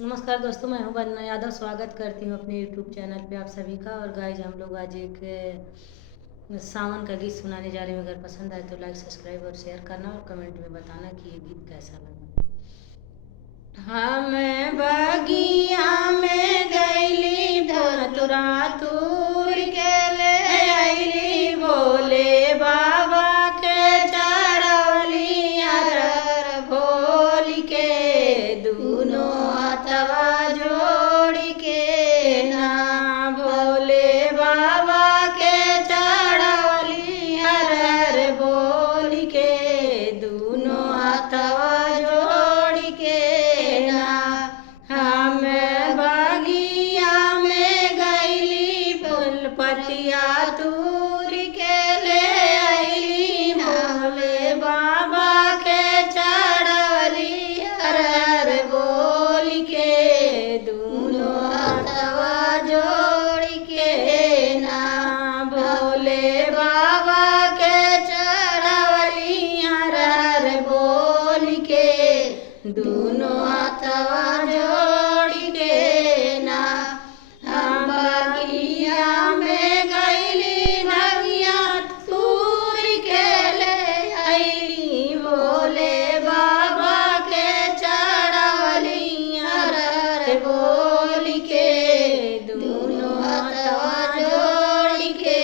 नमस्कार दोस्तों, मैं हूं वंदना यादव। स्वागत करती हूं अपने यूट्यूब चैनल पे आप सभी का। और गाइज हम लोग आज एक सावन का गीत सुनाने जा रहे हैं। अगर पसंद आए तो लाइक, सब्सक्राइब और शेयर करना और कमेंट में बताना कि ये गीत कैसा लगा। हम बगिया में गईली धतुरा तूर के ले आईली, भोले बाबा के चढ़वली अरर भोल के दूनो हाथवा जोड़ के ना, भोले बाबा के चढ़वली अरर भोल के दूनो हाथवा जोड़ के ना। हम बगिया में गईली फूल पतिया तूर के ले आईली, भोले बाबा के चढ़वली अरर बोल के दूनो हाथवा जोड़ के ना, भोले बाबा के चढ़वली अरर बोल के दूनो हाथवा जोड़ के ना। हम बगिया में गईली नगिया तूर के ले आईली, भोले बाबा के चढ़वली अरर बोल के दूनो हाथवा जोड़ के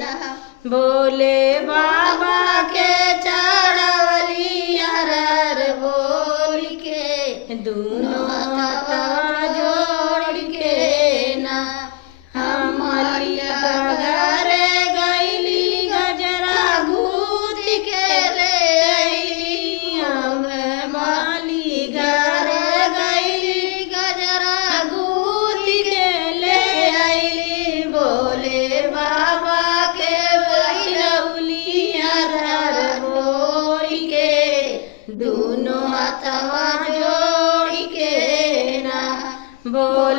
ना, भोले बाबा के चढ़वली अरर बोल के दूनो हाथवा जोड़ के ना। हम घरे गईली गजरा गूंथ के ले आईली, हम माली घरे गईली गजरा गूंथ के ले आईली, भोले बाबा के बैरौली अरर बोल के दूनो हाथवा जोड़ के ना, भोले